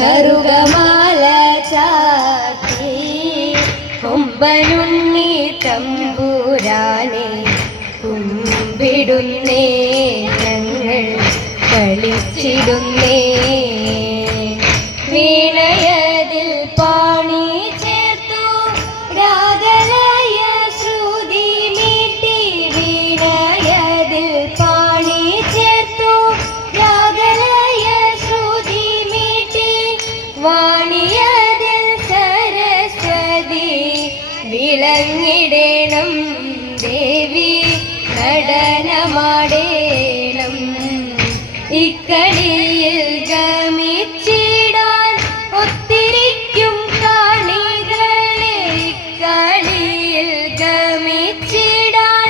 കറുകമാല ചാത്തി കൊമ്പനുണ്ണി തമ്പുരാനെ കുമ്പിടുന്നേ ഞങ്ങൾ കളിച്ചിടുന്നേ. വീണയതിൽ പാണി ചേർത്തു രാഗലയ ശ്രുതി മീട്ടി. വീണയതിൽ പാണി ചേർത്തു രാഗലയ ശ്രുതി മീട്ടി. വാണിയതിൽ സരസ്വതി വിളങ്ങിടേണം ദേവി നടനമാടേണം. ഇക്കളിയിൽ ഗമിച്ചിടാൻ ഒത്തിരിക്കും കാണികളെ. ഇക്കളിയിൽ ഗമിച്ചിടാൻ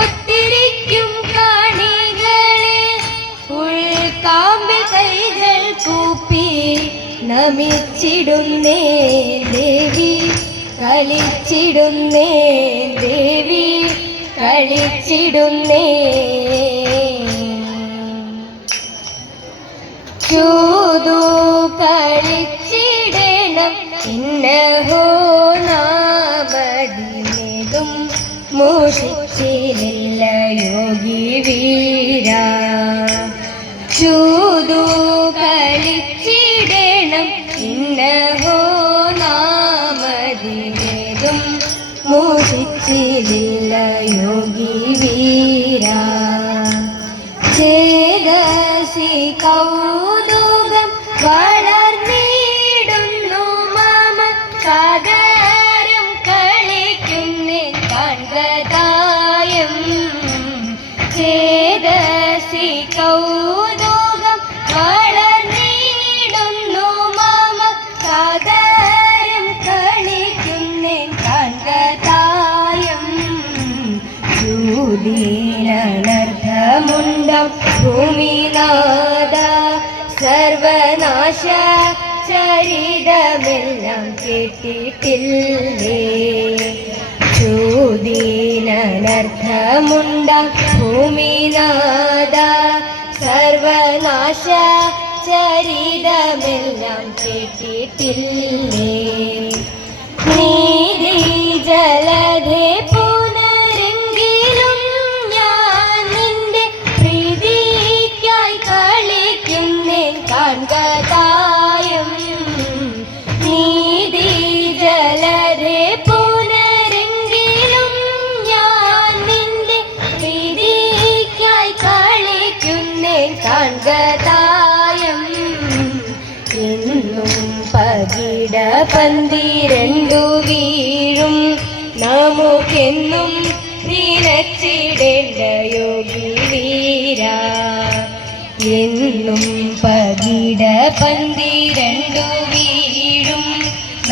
ഒത്തിരിക്കും കാണികളെ. ഉൾക്കാമ്പിൽ കൈകൾ കൂപ്പി നമിച്ചിടുന്നേ ദേവി കളിച്ചിടുന്നേ. ദേവി കളിച്ചിടുന്നേ. ചൂതു കളിച്ചിടണം ഇന്നഹോ നാമദിനേതും മോഷിച്ചില്ല യോഗി വീര. ചൂതു കളിച്ചിടണം ഇന്നഹോ നാമദിനേതും മോഷിച്ചില്ല യോഗി വീര. ചേതസി കൗതുകം വളർന്നിടുന്നു മമ സാഗരം കളിക്കുന്നേ കാൺകതായം. ചേതസി കൗതുകം വളർന്നിടുന്നു മമ സാഗരം കളിക്കുന്നേ കാൺകതായം. ചൂദീനർത്ഥമുണ്ടം ഭൂമിനാഥ സർവനാശ ചരിതമെല്ലാം കേട്ടിട്ടില്ലേ. ചൂദീനർത്ഥമുണ്ടം ഭൂമിനാഥ സർവനാശ ചരിതമെല്ലാം കേട്ടിട്ടില്ലേ. നീതി ജലധേ പുനരെങ്കിലും ഞാൻ നിന്റെ പ്രീതിക്കായി കളിക്കുന്നേ കാൺകതായം. നീതി ജലധേ പുനരെങ്കിലും ഞാൻ നിന്റെ പ്രീതിക്കായി കളിക്കുന്നേ കാൺകതായം. എന്നും പകിട പന്തിരണ്ടു വീഴും നമുക്കെന്നും നിലച്ചിടേണ്ട യോഗി വീര. എന്നും പകിട പന്തിരണ്ടു വീഴും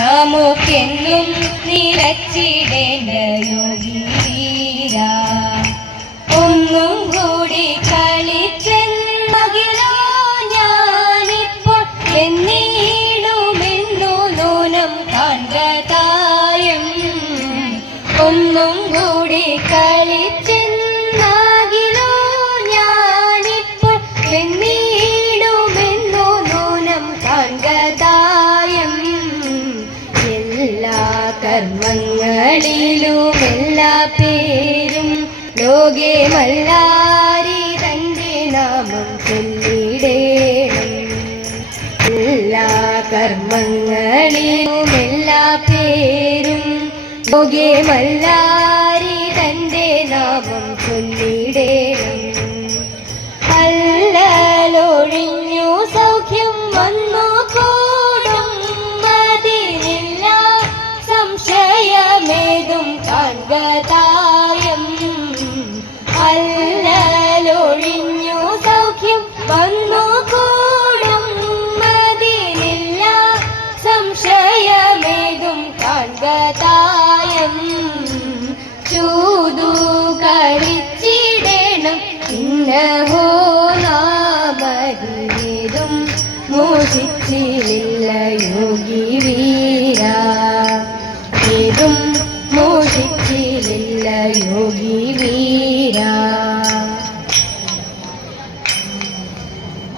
നമുക്കെന്നും നിലച്ചിടേണ്ട യോഗി വീര. ഒന്നും കൂടി കളിച്ചെന്നകിലോ ഞാനിപ്പോൾ എന്നീടുമെന്നു നൂനം കാൺകതായം. ഒന്നും കൂടി കളിച്ചെന്നാകിലോ ഞാനിപ്പോൾ എന്നീടുമെന്നു നൂനം കാൺകതായം. എല്ലാ കർമ്മങ്ങളിലും എല്ലാ പേരും ലോകെ മല്ലാരി തന്റെ നാമം ചൊല്ലിടേണം. എല്ലാ കർമ്മങ്ങളിലും എല്ലാ പേരും ലോകെ മല്ലാരി തന്റെ നാമം ചൊല്ലിടേണം. അല്ലലൊഴിഞ്ഞു സൗഖ്യം വന്നു കൂടും മതിലില്ല സംശയമേതും കാൺകതായം. അല്ലലൊഴിഞ്ഞു സൗഖ്യം വന്നു കൂടും മതിലില്ല സംശയമേതും കാൺകതായം. ചൂതു കളിച്ചിടണം ഇന്നഹോ നാമദിനേതും മോഷിച്ചില്ല യോഗി വീര. ഏതും മോഷിച്ചില്ല യോഗി വീര.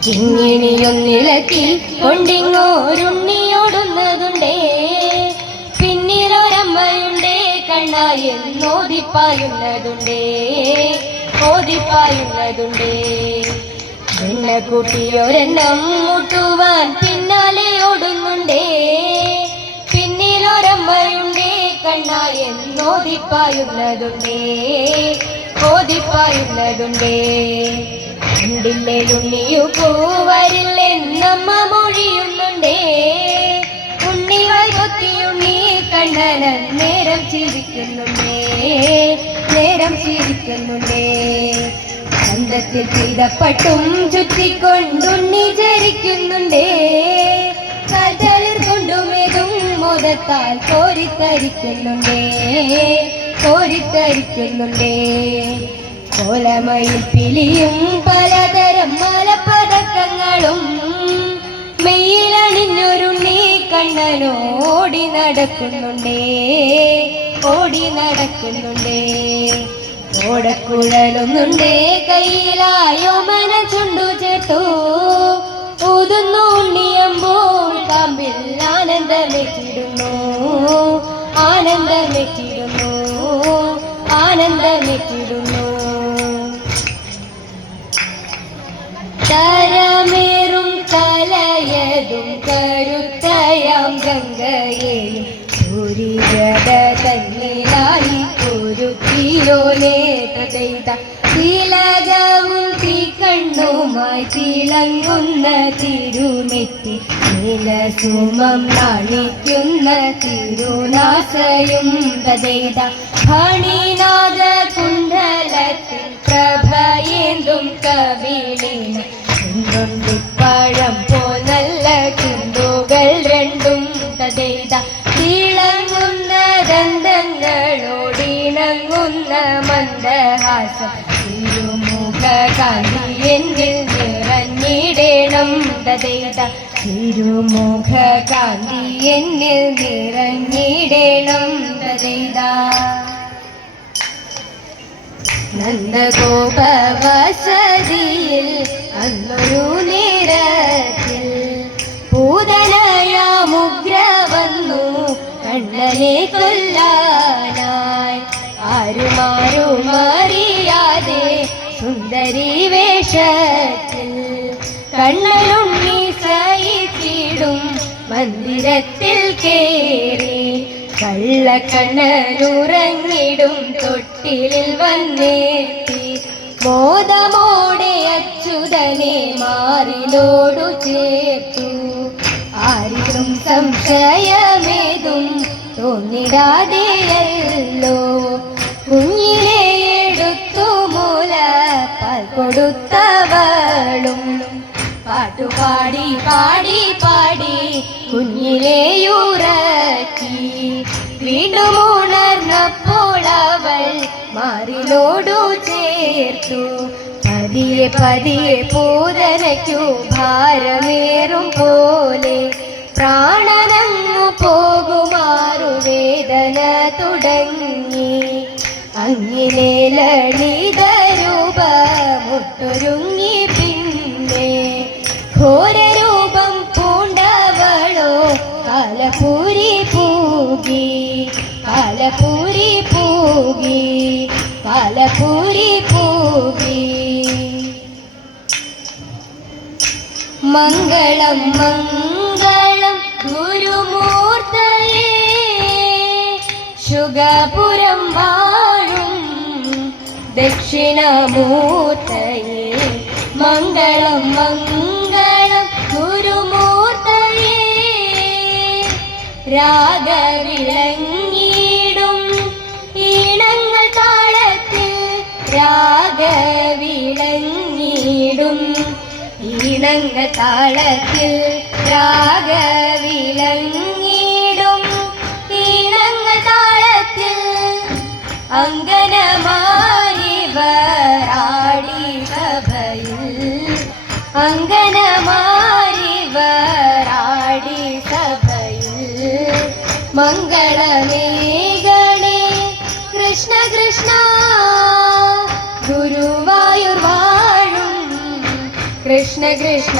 കിങ്ങിണിയൊന്നിളക്കി കൊണ്ടിങ്ങോരുണ്ണിയോടുന്നതുണ്ടേ, പിന്നിലൊരമ്മയുണ്ടേ കണ്ണ എന്നോദിപ്പായുന്നതുണ്ടേ, ഓദിപ്പായുന്നതുണ്ടേ. എണ്ണക്കുട്ടിയൊരെണ്ണം മുട്ടുവാൻ പിന്നാലെ ഓടുന്നുണ്ടേ, പിന്നിലൊരമ്മയുണ്ടേ കണ്ണ എന്നോദിപ്പായുന്നതുണ്ടേ, ഓദിപ്പായുന്നതുണ്ടേ. കണ്ടില്ലേ ഉണ്ണിയു പോവരില്ലെന്നമ്മ മൊഴിയുന്നുണ്ടേ, ഉണ്ണിവാൽ കൊത്തിയുണ്ണി കണ്ണന നേരം ചിരിക്കുന്നുണ്ടേ, നേരം ചിരിക്കുന്നുണ്ടേ. ചന്തത്തിൽ ചെയ്തപ്പട്ടും ചുറ്റിക്കൊണ്ടുണ്ണി ചരിക്കുന്നുണ്ടേ, കടലിൽ കൊണ്ടുമേതും മോദത്താൽ കോരിത്തരിക്കുന്നുണ്ടേ, കോരിത്തരിക്കുന്നുണ്ടേ. കോലമയിൽ പിലിയും പലതരം മലപ്പതക്കങ്ങളും മെയ്യിലണിഞ്ഞൊരുണ്ണി കണ്ണനോടി നടക്കുന്നുണ്ടേ, ഓടി നടക്കുന്നുണ്ടേ. ഓടക്കുഴലൊന്നുണ്ടേ കയ്യിലായോ മന ചുണ്ടു ചേർത്തു, ഊതുന്നു ഉണ്ണിയമ്പോൾ കാമ്പിൽ ആനന്ദമെറ്റിടുന്നു, ആനന്ദമെറ്റിടുന്നു, ആനന്ദമെറ്റിടുന്നു. തരമേറും കലയതും കരുത്തയാം ഗംഗയെയും സൂര്യജട തന്നിലായി ഒരുക്കിയോലേറ്റ ചെയ്ത തിലകവും തീക്കണ്ണുമായി തിളങ്ങുന്ന തിരുനെറ്റി, നീലസുമം നാണിക്കുന്ന തിരുനാശയും ചെയ്ത ഫണിനാഥ കുണ്ഡലത്തിൽ പ്രഭയേന്തും കവിളിന ചെന്തൊണ്ടിപ്പഴം പോൽ ചുണ്ടുകൾ രണ്ടും ചെയ്ത തിളങ്ങുന്ന ദന്തങ്ങളോടിണങ്ങുന്ന മന്ദഹാസം തിരുമുഖ കാന്തി എന്നിൽ നിറഞ്ഞിടേണം ചെയ്ത തിരുമുഖ കാന്തി എന്നിൽ നിറഞ്ഞിടേണം ചെയ്ത. നന്ദഗോപവസതിയിൽ അന്നൊരു നേരത്തിൽ പൂതനയാമുഗ്ര വന്നു കണ്ണനെ കൊല്ലാനായി. ആരുമാരും അറിയാതെ സുന്ദരി വേഷത്തിൽ കണ്ണനുണ്ണി സഹിച്ചിടും മന്ദിരത്തിൽ കേറി, കള്ളക്കണ്ണനുറങ്ങിടും തൊട്ടിലിൽ വന്നെത്തി. മോദമോടെ അച്യുതനെ മാറിലോടു ചേർത്തു, ആരിലും സംശയമേതും തോന്നിടാതെയല്ലോ കുഞ്ഞിനെ എടുത്തു മൂല പാൽ കൊടുത്തവളും. പാട്ടുപാടി പാടി പാടി കുഞ്ഞിനെയുറക്കി, വീണ്ടും ഉണർന്നപ്പോൾ അവൾ മാറിലോടു ചേർത്തു. പതിയെ പതിയെ പൂതനയ്ക്കു ഭാരമേറും പോലെ പ്രാണനങ്ങു പോകുമാറു വേദന തുടങ്ങി. അങ്ങിനെ ലളിതരൂപമൊട്ടൊരുങ്ങി പിന്നെ ഘോരരൂപം പൂണ്ടവളോ കാലപൂരി പൂകി, കാലപൂരി പൂകി, കാലപൂരി പൂകി. മംഗളം മംഗളം ഗുരുമൂർത്തയേ, ശുഗപുരം വാഴും ദക്ഷിണമൂർത്തയേ. മംഗളം മംഗളം ഗുരുമൂർത്തയേ, രാഗവിളങ്ങിടും ഈണങ്ങൾ താളത്തിൽ, രാഗവിളങ്ങിടും ഈണങ്ങൾ താളത്തിൽ, രാഗവിളങ്ങിടും ഈണങ്ങൾ താളത്തിൽ. അങ്കനമാരിവരാടി സഭയിൽ, അങ്കനമാരിവരാടി സഭയിൽ. മംഗളമേഘണേ കൃഷ്ണ കൃഷ്ണ ഗുരുവായൂർ വാഴും കൃഷ്ണ കൃഷ്ണ.